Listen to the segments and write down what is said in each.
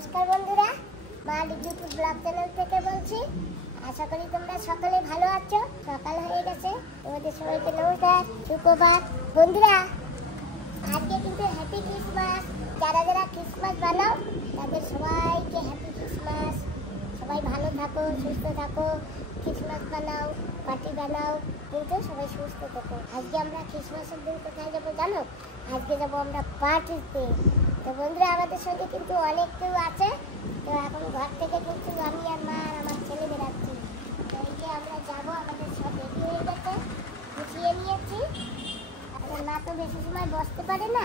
নমস্কার বন্ধুরা, মা ইউটিউব ব্লগ চ্যানেল থেকে বলছি। আশা করি তোমরা সকলে ভালো আছো। সকাল হয়ে গেছে, তোমাদের সবাইকে নমস্কার, সুপ্রভাত। বন্ধুরা, আজকে কিন্তু হ্যাপি ক্রিসমাস। যারা যারা ক্রিসমাস বানাও তাদের সবাইকে হ্যাপি ক্রিসমাস। সবাই ভালো থাকো, সুস্থ থাকো, ক্রিসমাস বানাও, পার্টি বানাও, কিন্তু সবাই সুস্থ থাকো। আজকে আমরা ক্রিসমাসের দিন কোথায় যাবো জানো? আজকে যাবো আমরা পার্টিতে। তো বন্ধুরা, আমাদের সঙ্গে কিন্তু অনেক কেউ আছে। তো এখন ঘর থেকে কিন্তু আমি আর মা আর আমার ছেলে বেরাচ্ছি। তো এই যে আমরা যাবো, আমাদের সব রেডি হয়ে গেছে, গুছিয়ে নিয়েছি। আমার মা তো বেশি সময় বসতে পারে না।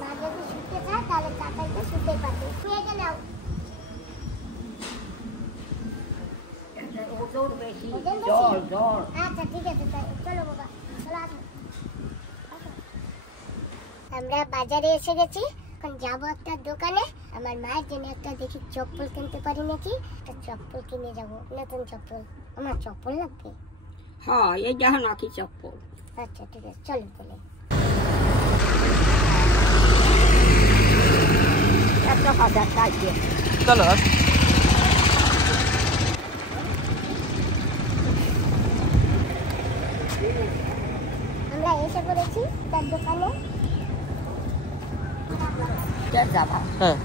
মা যদি শুতে চায় তাহলে চাটাইতে শুতে পারে। শুয়ে গেলেও আচ্ছা, ঠিক আছে, চলো বাবা, চলো আসো। আমরা বাজারে এসে গেছি। এখন যাবো একটা দোকানে, আমার মায়ের জন্য একটা দেখি চপ্পল কিনতে পারি নাকি। একটা চপ্পল কিনে যাবো, নতুন চপ্পল। আমার চপ্পল লাগবে। হ্যাঁ, এই দেখো নাকি চপ্পল। আচ্ছা, ঠিক আছে, চলো তাহলে। একটা হাজার টাকা চলো। আমরা এসে পড়েছি তার দোকানে। যাবা? হ্যাঁ,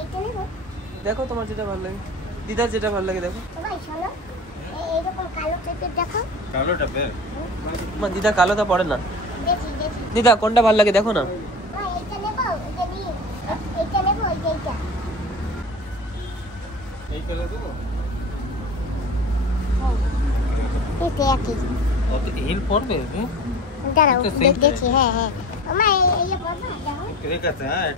এইটা নেবো। দেখো তোমার যেটা ভালো লাগে, দিদার যেটা ভালো লাগে দেখো। সবাই শোনো, এইরকম কালো টাইপের দেখো। কালোটা বের মা, দিদা কালোটা পড়ে না। দেখি দেখি। দিদা কোনটা ভালো লাগে দেখো না। এইটা নেবো, এটা নিয়ে এইটা নেবো, এইটা। এই কালার দেবো। এটা একই। কত হিল পড়বে? দাঁড়াও, এটা same দেখছি। হ্যাঁ হ্যাঁ, আমা এই পড়বে, দেখো। ঠিক আছে। হ্যাঁ,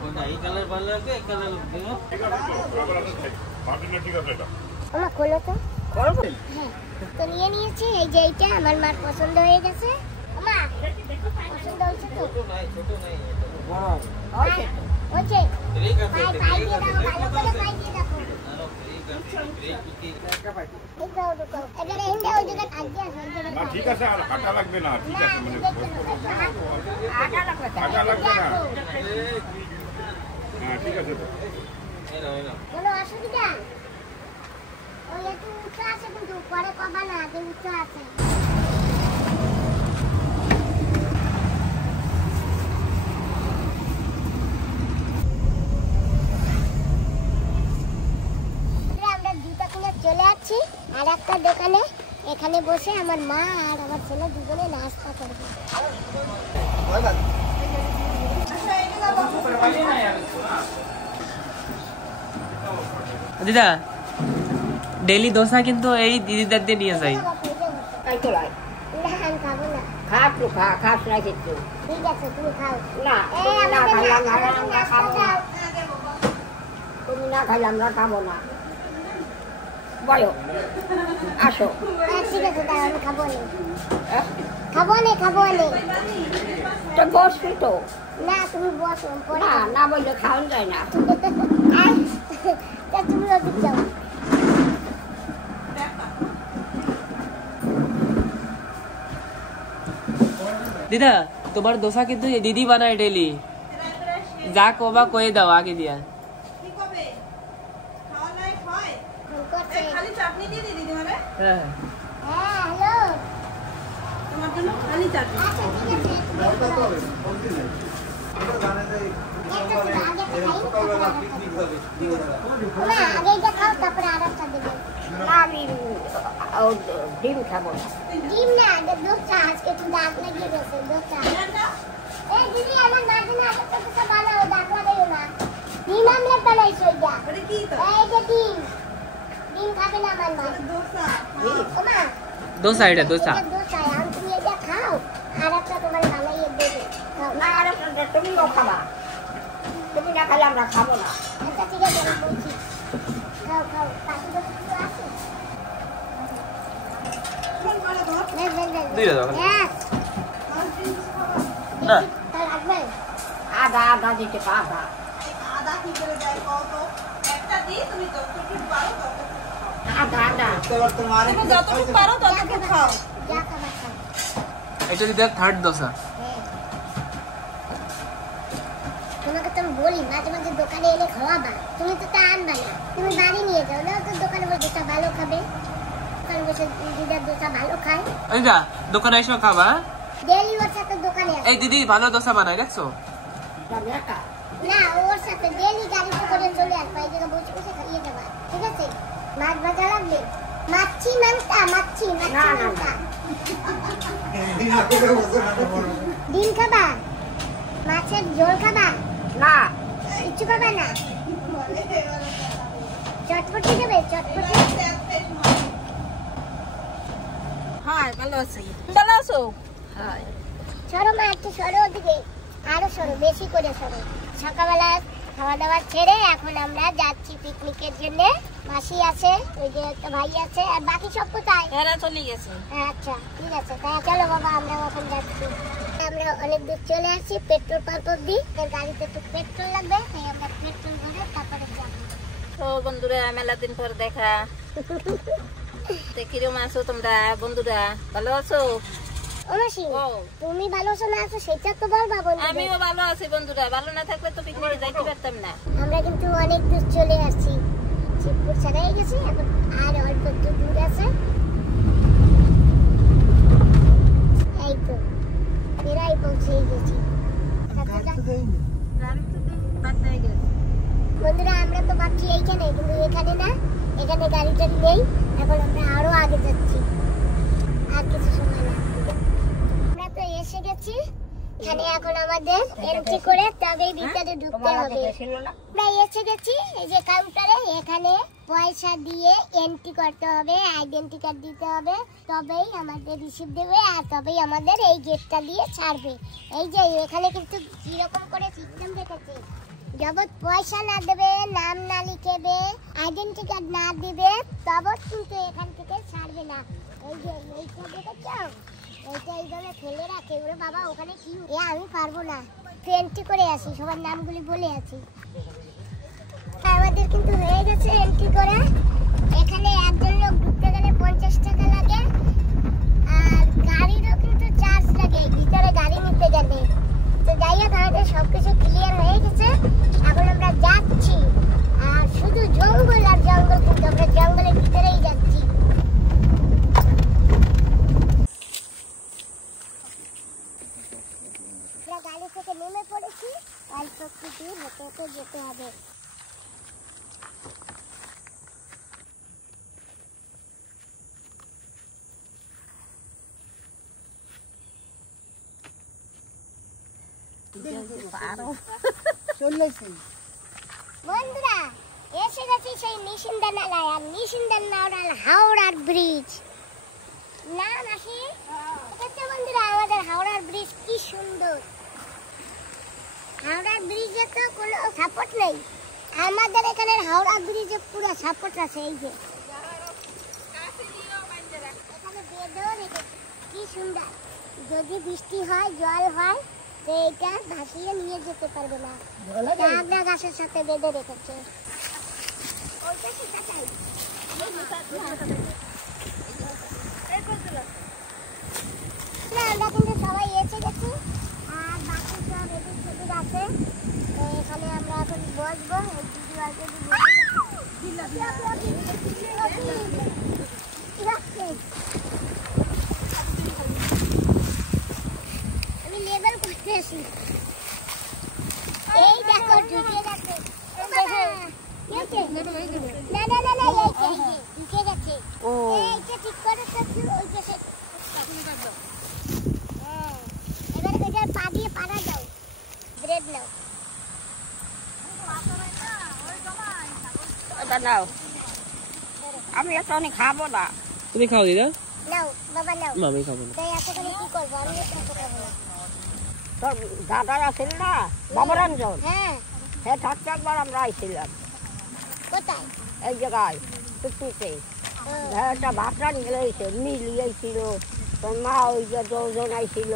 কোনটা এই কালার ভালো লাগে? এই কালার দেবো। আমা খোলো তো। করবে? হ্যাঁ, তো নিয়ে নিয়েছি। এই যে এইটা আমার মার পছন্দ হয়ে গেছে। আমা পছন্দ হয়েছে তো? ছোট নাই, ছোট নাই। বড়। ওকে। হচ্ছে। ঠিক আছে, পাই দিয়ে দাও, ভালো করে পাই দিয়ে দাও। এই দাও, ঢুকাও। এবারে হিন্দে ওই জায়গায় আগে আসো, ওই জায়গায় না ঠিক আছে, আর কাটা লাগবে না, ঠিক আছে, মানে আটা লাগবে তো। কাটা লাগবে না। হ্যাঁ, ঠিক আছে তো। কোনো অসুবিধা? ওই একটু উঁচু আছে, কিন্তু পরে কবা না, আগে উঁচু আছে। আমরা জুতা কিনে চলে আসছি আর একটা দোকানে। এখানে বসে আমার মা আর আমার ছেলে দুজনে নাস্তা করবে। দিদা, ডেলি দোসা কিন্তু এই দিদিদার দিয়ে নিয়ে যাই। তাই তো লাই। না, আমি খাবো না। খা একটু, খাস না কিন্তু। ঠিক আছে, তুমি খাও। না, এই তুমি না আমাদের খাইলে নাস্তা আমরা খাবো না। দাও। তুমি না খাইলে আমরা খাবো না। বলো, আসো। ঠিক আছে, দাও, আমি খাবো না। হ্যাঁ? খাবো না। তো বসবি তো। না, তুমি বসো, পরে না, না বললে খাওয়ান যায় না। তা তুমি ওদিক যাও। দিদা, তোমার দোসা কিন্তু এই দিদি বানায় ডেলি। যা কবা কয়ে দাও আগে দিয়া। ফোন করছে। খালি চাটনি দিয়ে দিদি দিদিমারে হ্যাঁ, হ্যাঁ, হ্যালো। তোমার জন্য খালি চাটনি আচ্ছা, ঠিক আছে। একটা ছিল, আগে একটা খাই, তারপরে আরেকটা দেবো। ওমা, আগে এটা খাও, তারপরে আরেকটা দেবো। না, আমি ডিম খাবো না। ডিম না, দোসা। আজকে একটু দাগ লাগিয়ে গেছে, দোসা। এই দিদি, আমার মার জন্য আরেকটা দোসা বানাও, দাগ লাগাইও না। ডিম আমলেট বানাইছো এটা। এটা কি তো এই যে ডিম খাবে না আমার মা। দোসা ওমা, দোসা, এটা দোসা। এটা দোসা, আর তুমি এটা খাও, আর একটা তোমার বানাইয়ে দেবে। খাও। না, আর তুমিও খাবা। তুমি না খাইলে আমরা খাবো না। আচ্ছা, ঠিক আছে, আমি বলছি। খাও, পাখি তো কিছু আছে? দুইটা দাও। হ্যাঁ, না, তা লাগবে। আদা দিতে পারবা। আদা কি করে দেয় কত একটা দিই তুমি যতটুকু পারো ততটুকু তুমি যতটুকু পারো ততটুকু খাও। যা খাবার খাও। এটা দিদা থার্ড দোসা। হ্যাঁ। তোমাকে তো আমি বলি মাঝে মাঝে দোকানে এনে খাওয়াবা, তুমি তো তা আনবা না, তুমি বাড়ি নিয়ে যাও না, তো দোকানে বসে দোসা ভালো খাবে, দোকানে বসে দিদার দোসা ভালো খায়। দিদা দোকানে এসে খাবা? ডেলি ওর সাথে দোকানে আসে। এই দিদি ভালো দোসা বানায় দেখছো? না, ওর সাথে ডেলি গাড়িতে করে চলে আসবা, এই জায়গায় বসে বসে খাইয়ে দেবা, ঠিক আছে? মাছ ভাজা লাগবে? মাছি মাংসা, মাছি মাংসা। ডিম খাবা? মাছের ঝোল খাবা? না কিছু খাবা না? চটপটি দেবে? চটপটি? হ্যাঁ ভালো আছি। ভালো আছো? হ্যাঁ। সরো মা, একটু সরো ওদিকে, আরো সরো, বেশি করে সরো। সকালবেলা খাওয়া দাওয়া ছেড়ে এখন আমরা যাচ্ছি পিকনিকের জন্য। মাসি আছে, ওই যে একটা ভাই আছে, আর বাকি সব কোথায়? এরা চলে গেছে। আচ্ছা ঠিক আছে, তাই চলো বাবা আমরা এখন যাচ্ছি। আমরা অনেক দূর চলে আসছি, পেট্রোল পাম্প অব্দি। গাড়িতে একটু পেট্রোল লাগবে, তাই আমরা পেট্রোল ভরে তারপরে যাবো। তো বন্ধুরা মেলা দিন পর দেখা, কিরম আছো তোমরা বন্ধুরা? ভালো আছো? ও মাসি, ও তুমি ভালো আছো না আছো সেটা তো বলবা বন্ধু। আমিও ভালো আছি বন্ধুরা, ভালো না থাকলে তো পিকনিকে যাইতে পারতাম না। আমরা কিন্তু অনেক দূর চলে আসছি, শিবপুর ছাড়াই গেছি, এখন আর অল্প একটু দূর আছে। এই তো প্রায় পৌঁছে গেছি। বন্ধুরা আমরা তো ভাবছি এইখানে, কিন্তু এখানে না, এখানে গাড়ি টাড়ি নেই, এখন আমরা আরো আগে যাচ্ছি, আর কিছু সময় লাগবে। আমরা তো এসে গেছি, এখানে এখন আমাদের এন্ট্রি করে তবেই ভিতরে ঢুকতে হবে। আমরা এসে গেছি, এই যে কাউন্টারে, এখানে পয়সা দিয়ে এন্ট্রি করতে হবে, আইডেন্টি কার্ড দিতে হবে, তবেই আমাদের রিসিভ দেবে, আর তবেই আমাদের এই গেটটা দিয়ে ছাড়বে। এই যে এখানে কিন্তু কিরকম করে সিস্টেম রেখেছে, যাবত পয়সা না দেবে, নাম না লিখেবে, আইডেন্টি কার্ড না দিবে, তবত কিন্তু এখান থেকে ছাড়বে না। এই যে এইটা দেখেছো, এইটা এইভাবে ফেলে রাখে। ওরে বাবা, ওখানে কি, আমি পারবো না, এন্ট্রি করে আসি, সবার নামগুলি বলে আছি। আমাদের কিন্তু হয়ে গেছে এন্ট্রি করা। এখানে একজন লোক ঢুকতে গেলে 50 টাকা লাগে, আর গাড়িরও কিন্তু চার্জ লাগে ভিতরে গাড়ি নিতে গেলে। তো যাই হোক, আমাদের সবকিছু ক্লিয়ার হয়ে গেছে, এখন আমরা যাচ্ছি, আর শুধু জঙ্গল আর জঙ্গল, কিন্তু আমরা জঙ্গলের ভিতরেই যাচ্ছি। গাড়ি থেকে নেমে পড়েছি, অল্প একটু দূর হেঁটে হেঁটে যেতে হবে। বন্ধুরা এসে গেছি সেই নিশিন্দা নালায়, আর নিশিন্দা নালার হাওড়ার ব্রিজ। না মাসি, দেখতে বন্ধুরা আমাদের হাওড়ার ব্রিজ কি সুন্দর। হাওড়ার ব্রিজে তো কোনো সাপোর্ট নেই, আমাদের এখানে হাওড়া ব্রিজে পুরো সাপোর্ট আছে। এই যে এখানে বেঁধেও রেখেছে, কি সুন্দর। যদি বৃষ্টি হয়, জল হয়, তো এটা ভাসিয়ে নিয়ে যেতে পারবে না, আগরা গাছের সাথে বেঁধে রেখেছে। আমরা কিন্তু সবাই এসে গেছি, আর বাকি সব এদিক সেদিক আছে। তো এখানে আমরা এখন বসবো, এই দিদি অলরেডি আমি লেভেল করতে আসি। এই দেখো ঢুকে গেছে, না না না না, এই ঢুকে গেছে। এইটা ঠিক করে ওই পাশে, এবার এটার পা দিয়ে পাড়া দাও, ব্রেড নাও। নাও, আমি এত অনেক খাবো না। তুমি খাও দিদা? নাও বাবা নাও। আমি খাবো না। তাই এত করে কি করবো, আমি এত করে খাবো না। তোর দাদা আছিল না বাবরঞ্জন, হ্যাঁ, হ্যাঁ থাকতে একবার আমরা আইছিলাম কোথায়? এই জায়গায় পিকনিকে। হ্যাঁ, একটা ভাত রান্না হয়েছে, মিলিয়েছিল, তোর মা ওই যে 2 জন আইছিল,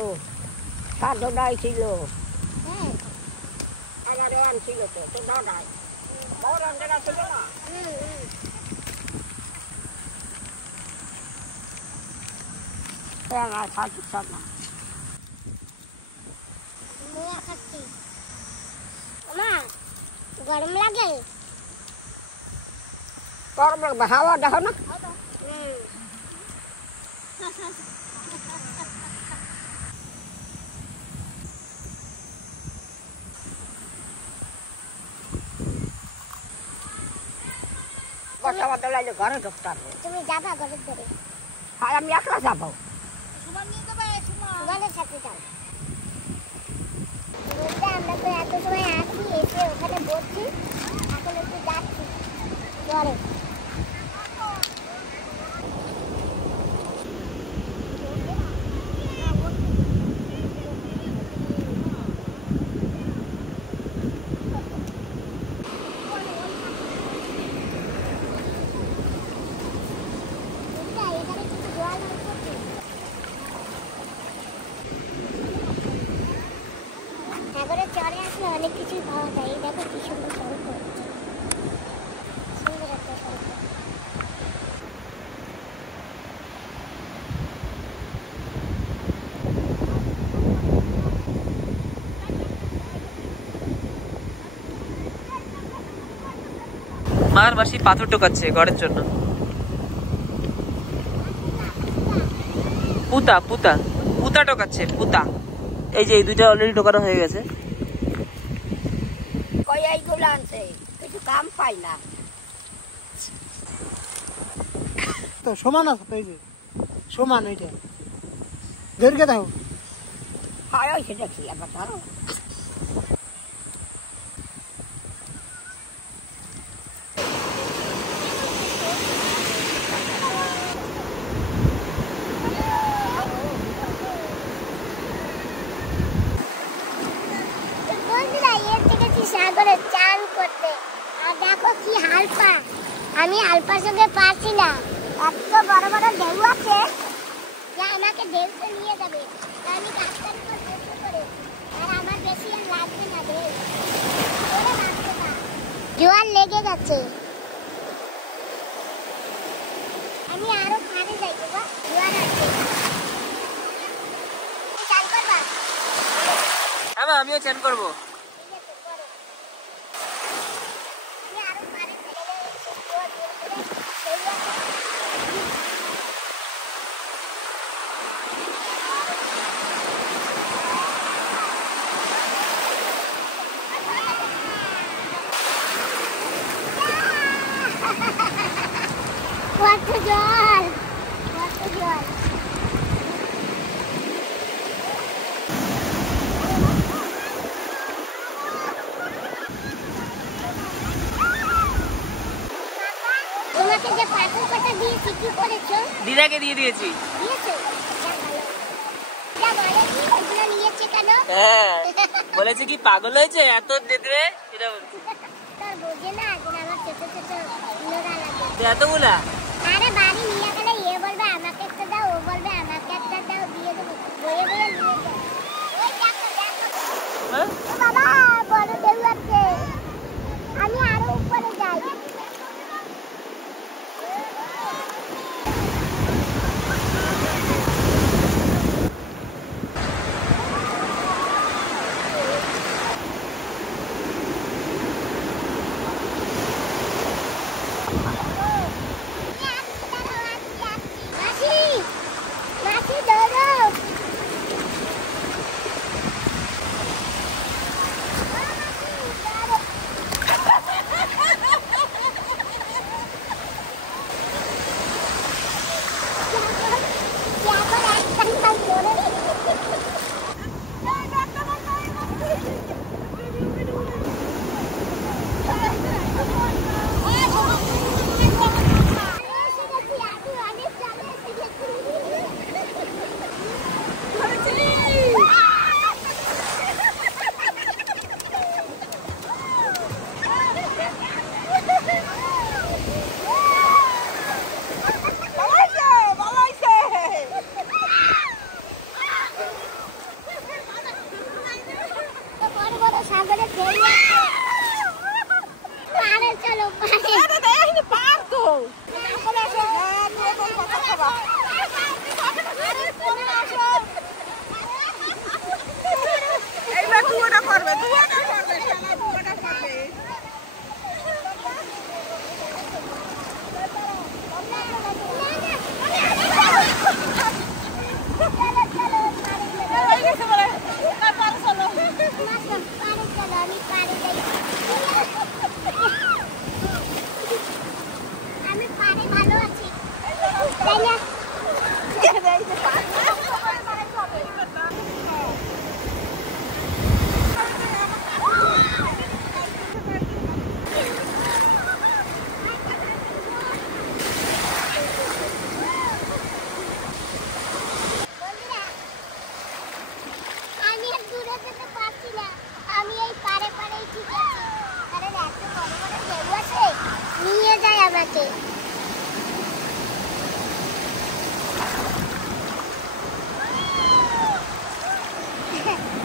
সাধন আইছিল, হ্যাঁ, আমারও আনছিল তো, তো দাদাই বাবরঞ্জন আছিল না। আমার খাচ্ছি সব না মুয়া খাচ্ছি মা গরম লাগে গরম লাগবে হাওয়া দেখো না বর্ষা বাদল আইলে ঘরে ঢুকতে হবে তুমি যাবা ঘরের ধরে আর আমি একলা যাবো সুমনের সাথে যাও বলতে আমরা তো এত সময় আছি এসে ওখানে বসছি এখন একটু যাচ্ছি ঘরে সাগরের চরে আসলে অনেক কিছুই পাওয়া যায় এই দেখো কি সুন্দর সড়ক সুন্দর একটা সড়ক মার মাসি পাথর টোকাচ্ছে ঘরের জন্য পুতা পুতা পুতা টোকাচ্ছে পুতা এই যে এই দুইটা অলরেডি টোকানো হয়ে গেছে কই এইগুলো আনছে কিছু কাম পাই না তো সমান আছে তো এই যে সমান ওইটা দৈর্ঘ্য দাও হয় ওই সেটা কি আবার ধরো সাগরে চান করতে আর দেখো কি হালপা আমি হালপার সঙ্গে পারছি না এত বড় বড় ঢেউ আছে যে আমাকে ঢেউতে নিয়ে যাবে আমি কাজটার উপর বসে করে আর আমার বেশি আর লাগবে না ঢেউ জোয়ার লেগে যাচ্ছে আমি আরো পারে যাই বাবা জোয়ার আছে চান করবা হ্যাঁ আমিও চান করবো কত জল কত জল তোমাকে যে পাথর কাটা দিয়েছি কি করেছো দিদাকে দিয়ে দিয়েছি দিয়েছো যা বলে কি ওগুলো নিয়েছে কেন হ্যাঁ বলেছে কি পাগল হয়েছে এত দেবে সেটা বলছি তোর বোঝে না যে আমার ছোট ছোট নোরা লাগে এতগুলা আরে বাড়ি নিয়ে গেলে এ বলবে আমাকে একটা দাও ও বলবে আমাকে একটা দাও দিয়ে দেবো বয়ে বয়ে নিয়ে যাও ওই দেখো দেখো হ্যাঁ ও বাবা বড় ঢেউ আছে আমি আরো উপরে যাই যাই না আমি আর দূরে যেতে পারছি না আমি এই পারে পারেই ঠিক আছি কারণ এত বড় বড় ঢেউ আছে নিয়ে যায় আমাকে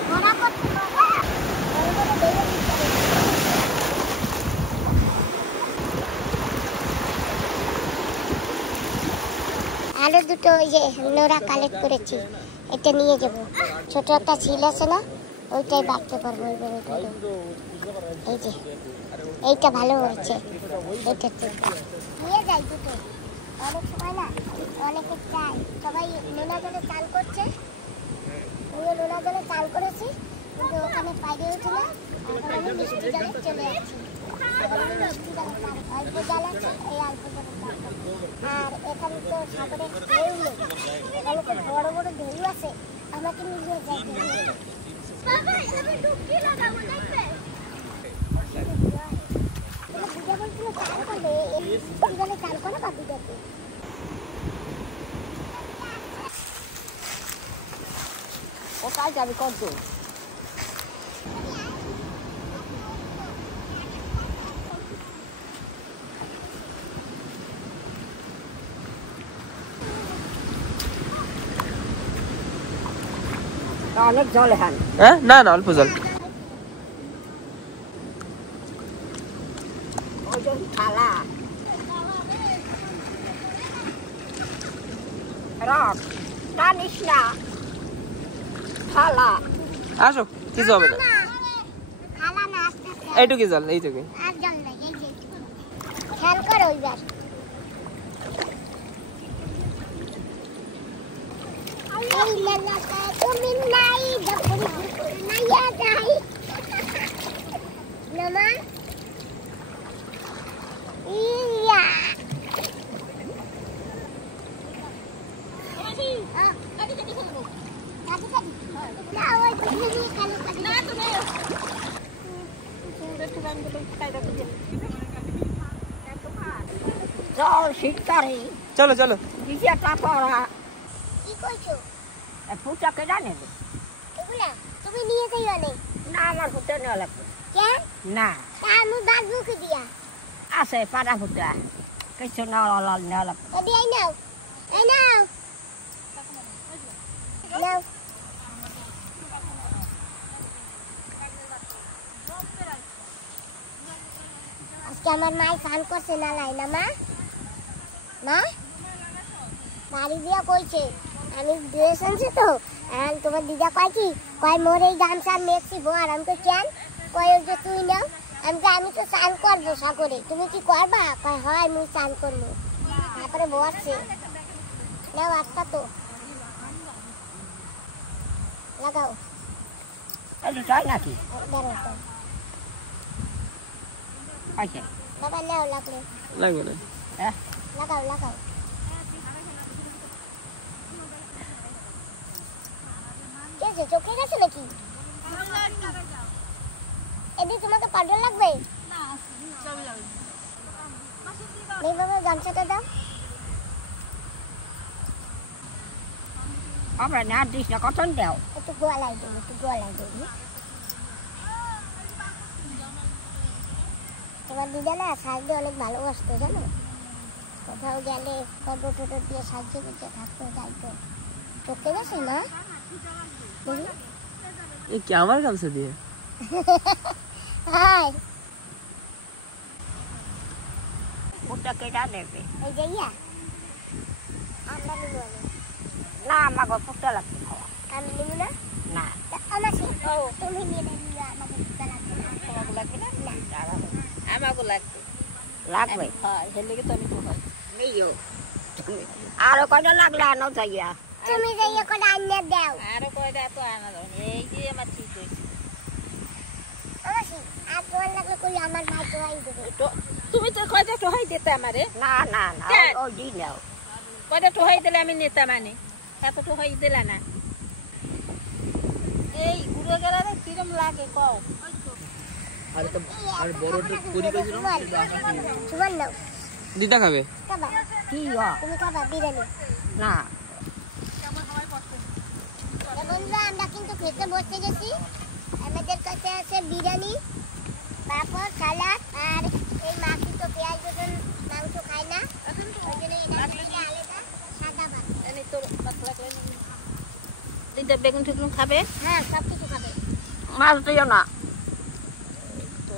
মরা করতে বাবা বড় বড় ঢেউ দিচ্ছে আরো দুটো ওই যে নোরা কালেক্ট করেছি এটা নিয়ে যাব ছোট একটা ছিল আছে না ওইটাই বাড়তে পারবো ওই বেরোটা এই যে এইটা ভালো হয়েছে এটা নিয়ে যাই দুটো অনেক সময় না অনেকে চাই সবাই নোনা জলে চান করছে আমিও নোনা জলে চান করেছি কিন্তু ওখানে পাইরে উঠি না এখন আমি মিষ্টি জলে চলে যাচ্ছি অল্প জল আছে এই অল্প জলে আর এখানে তো সাগরে ঢেউ নেই এখানে তো বড় বড় ঢেউ আছে আমাকে নিয়ে যাই দিদা বলছিল চান করবে এই জলে চান করো বা দিদাকে কোথায় যাবি কত অনেক জল এখানে হ্যাঁ না না অল্প জল ওই যে থালা রক টানিস না থালা আসো কিছু হবে না খালা না আস্তে আস্তে এইটুকু জল এইটুকু আর জল নাই এই যে খেয়াল করো ওইবার এই লালাটা তুমি নাই যখন নাইয়া যাই নামা ইয়া না ওই তুমি কালো কালো না তুমি জল শীতকালে চলো চলো দ্বিতীয়টা পড়া কি কইছো পুটাকে জানে এগুলা তুমি নিয়ে যাইও নে না আমার পুতে নেওয়া লাগবে কেন না আমি বাজবো কি দিয়া আছে পাড়া পুতা কিছু নেওয়া লাগবে এদি আই নাও নাও আজকে আমার মাই স্নান করছে না লাই না মা মা বাড়ি দিয়া কইছে আমি ড্রেস আনছি তো আর তোমার দিদা কয় কি কয় মোর এই গামছা মেক্সি বোয়ার আমি তো কেন কয় যে তুই নাও আমি তো স্নান করবো সাগরে তুমি কি করবা কয় হয় মুই স্নান করবো তারপরে বসছে নাও একটা তো লাগাও এটা চাই নাকি বেরো তো আচ্ছা বাবা নাও লাগলে লাগবে না হ্যাঁ লাগাও লাগাও কেছে চোখে গেছে নাকি এদি তোমাকে পাউডার লাগবে নেই বাবা গামছাটা দাও আমরা না দিস না কতন দেও একটু গোয়ালাই দেবো তোমার দিদা না সাজতে অনেক ভালোবাসতো জানো কোথাও গেলে ফটো টটো দিয়ে সাজিয়ে গুছিয়ে থাকতো যাইতো চোখে গেছে না দেখি এই কি আমার গামছা দিয়ে হাই পুটাকে জানে এই যে ইয়া আমরা নিব না আমাকে পুটা লাগবে আমি নিব না না আমার ও তুমি নিয়ে নিলে আমাকে দিতে লাগবে না তোমাকে লাগবে না আমাকে লাগবে লাগবে হ্যাঁ এর লেগে তো আমি তো হয় নিও আরো কয়টা লাগলে আনো যাইয়া তুমি যাইয়া করে আইনে দাও আরো কয়টা তো আনা দাও এই যে আমার ঠিক হয়েছে আমাসি আর তোমার লাগলে কই আমার ভাই তো আই দেবে তো তুমি তো কয়টা তো হয় দিতে আমারে না না না কেন? ওই দি নাও কয়টা টোহাই দিলে আমি নেতা মানে এত টোহাই দিলে না এই ঘুরে গেলে কিরম লাগে কও সুবর্ণ দিদা খাবে খাবা কি তুমি খাবা বিরিয়ানি না বন্ধুরা আমরা কিন্তু খেতে বসে গেছি আমাদের কাছে আছে বিরিয়ানি পাপড় সালাদ আর এই মা কিন্তু পেঁয়াজ রসুন মাংস খায় না ওই জন্য এটা আলাদা সাদা ভাত এনে তো পাতলা করে দিদা বেগুন ঠেগুন খাবে হ্যাঁ সব কিছু খাবে মাছ দিও না তো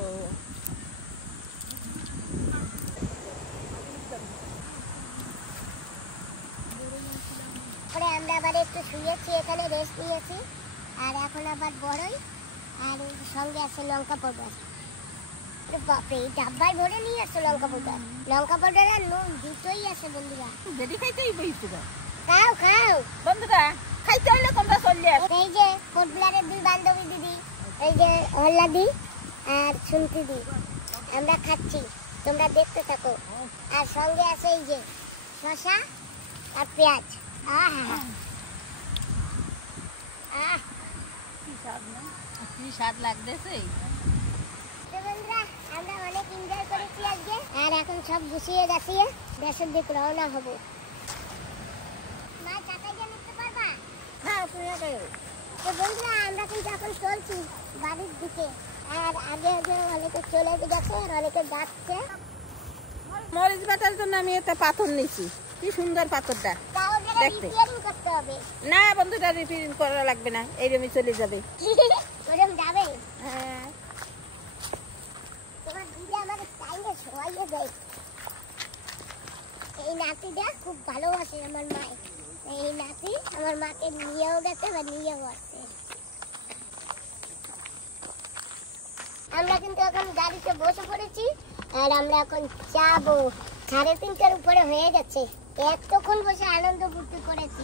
পরে আমরা আবার একটু শুয়েছি এখানে রেস্ট নিয়েছি আর এখন আবার বড়ই আর সঙ্গে আছে লঙ্কা পাউডার বাপরে এই ডাব্বায় ভরে নিয়ে আসছো লঙ্কা পাউডার আর নুন দুটোই আছে বন্ধুরা বেডি খাইতেই বইছো খাও খাও বন্ধুরা খাইতে হইলে তোমরা চললে এই যে ফুটবলারের দুই বান্ধবী দিদি এই যে হল্লাদি আর শুনতি দি আমরা খাচ্ছি তোমরা দেখতে থাকো আর সঙ্গে আছে এই যে শসা আর পেঁয়াজ কি স্বাদ লাগতেছে তো বন্ধুরা আমরা অনেক এনজয় করেছি আজকে আর এখন সব গুছিয়ে গাছিয়ে দেশের দিক রওনা হব মা চাকাই দিয়ে নিতে পারবা হ্যাঁ তুমি তো বন্ধুরা আমরা কিন্তু এখন চলছি বাড়ির দিকে আর আগে আগে অনেকে চলে গেছে আর অনেকে যাচ্ছে মরিচ বাটার জন্য আমি একটা পাথর নিয়েছি কি সুন্দর পাথরটা তাও ওদের দেখতে। রিপেয়ারিং করতে হবে না বন্ধুটা রিপেয়ারিং করা লাগবে না এইরকমই চলে যাবে ওরম যাবে হ্যাঁ তোমার দিদি আমাকে টাইমে শোয়াইয়ে দেয় এই নাতিটা খুব ভালোবাসে আমার মায়ের এই নাতি আমার মাকে নিয়েও গেছে বা নিয়েও আসছে আমরা কিন্তু এখন গাড়িতে বসে পড়েছি আর আমরা এখন যাবো 3:30টার উপরে হয়ে গেছে এতক্ষণ বসে আনন্দ ফুর্তি করেছি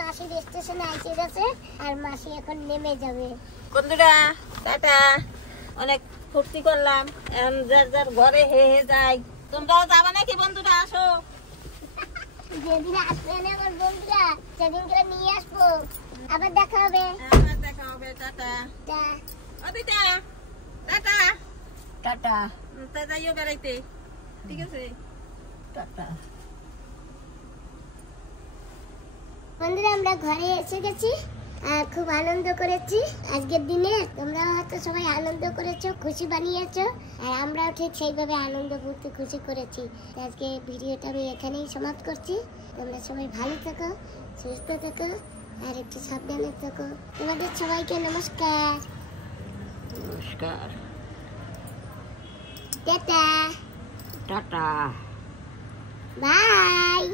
মাসির স্টেশনে আইসে গেছে আর মাসি এখন নেমে যাবে বন্ধুরা টাটা অনেক ফুর্তি করলাম এখন যার যার ঘরে হে হে যাই তোমরাও যাবা নাকি বন্ধুরা আসো যেদিন আসবে না আমার বন্ধুরা সেদিন করে নিয়ে আসবো আবার দেখা হবে আবার দেখা হবে টাটা টা। অদিতা টাটা টাটা তা যাইও বেড়াইতে ঠিক আছে টাটা বন্ধুরা আমরা ঘরে এসে গেছি আর খুব আনন্দ করেছি আজকের দিনে তোমরা হয়তো সবাই আনন্দ করেছো খুশি বানিয়েছো আর আমরাও ঠিক সেইভাবে আনন্দ ফুর্তি খুশি করেছি আজকে ভিডিওটা আমি এখানেই সমাপ্ত করছি তোমরা সবাই ভালো থাকো সুস্থ থাকো আর একটু সাবধানে থাকো তোমাদের সবাইকে নমস্কার নমস্কার টাটা টাটা বাই